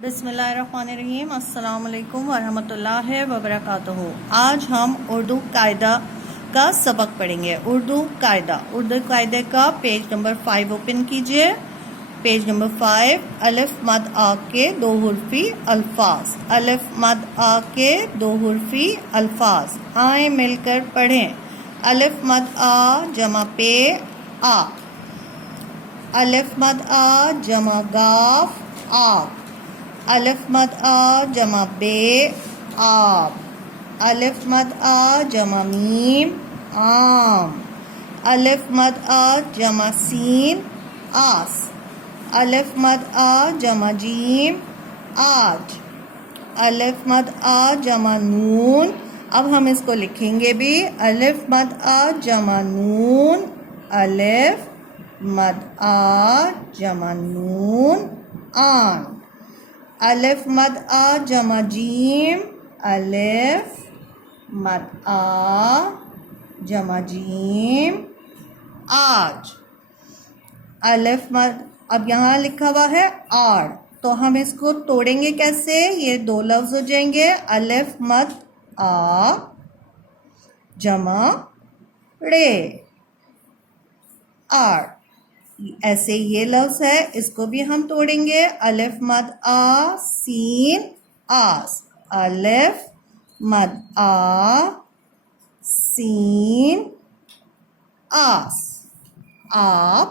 بسم اللہ الرحمن الرحیم. السلام علیکم ورحمۃ اللہ وبرکاتہ. آج ہم اردو قاعدہ کا سبق پڑھیں گے. اردو قاعدے کا پیج نمبر 5 اوپن کیجئے. Page number 5. الف مد آ کے دو حرفی الفاظ. الف مد آ کے دو حرفی الفاظ. آئیں مل کر پڑھیں. الف مد آ جمع پے آ. الف مد آ جمع گاف آگ. الف مد آ جمع بے آب. الف مد آ جمع میم آم. الف مد آ جمع سین آس. الف مد آ جمع جیم آج. الف مد آ جمع نون. اب ہم اس کو لکھیں گے بھی. الف مد آ جمع نون. الف مد آ جمع نون آن. الف مد آ جمع جیم. الف مد آ جمع جیم آج. الف مد اب یہاں لکھا ہوا ہے آڑ، تو ہم اس کو توڑیں گے کیسے؟ یہ دو لفظ ہو جائیں گے. الف مد آ جمع ڑے آڑ. ایسے یہ لفظ ہے، اس کو بھی ہم توڑیں گے. الف مد آ سین آس. الف مد آ سین آس. آپ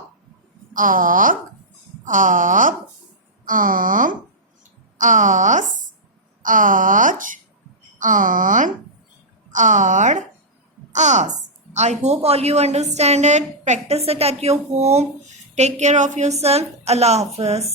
آگ آب آم آس آج آن آڑ آس. I hope all you understand it. Practice it at your home. Take care of yourself. Allah Hafiz.